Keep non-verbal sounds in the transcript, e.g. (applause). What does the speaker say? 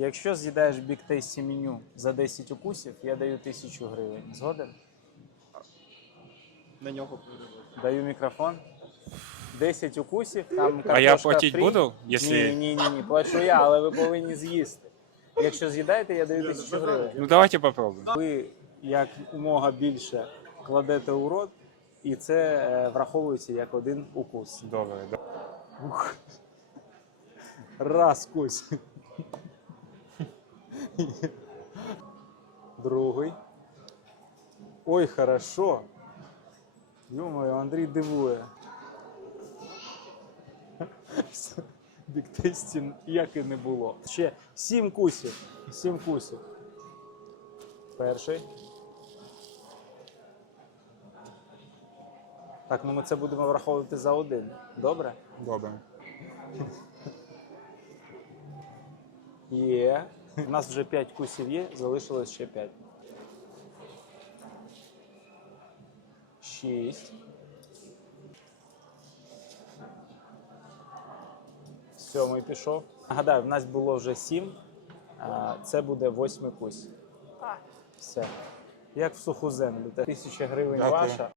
Якщо з'їдаєш Big Tasty меню за 10 укусів, я даю 1000 гривень. Згоден? На нього. Даю мікрофон. 10 укусів, там А я картошка платить фрі. буду, якщо- Ні, ні, ні, ні, плачу я, але ви повинні з'їсти. Якщо з'їдаєте, я даю 1000 гривень. Ну давайте попробуємо. Ви як умога більше кладете у рот, і це е, враховується як один укус. Добре. Ух. Раз кусь. (laughs) Другий. Ой, хорошо. Йомою, Андрій дивує. (laughs) Біктесті як і не було. Ще сім кусів. Сім кусів. Перший. Так, ну ми це будемо враховувати за один. Добре? Добре. Є. У нас вже 5 кусів є, залишилось ще 5. 6. Сьомий пішов. Нагадаю, в нас було вже 7. Це буде восьмий кусь. Все. Як в суху землю. Тисяча гривень Дякую. ваша.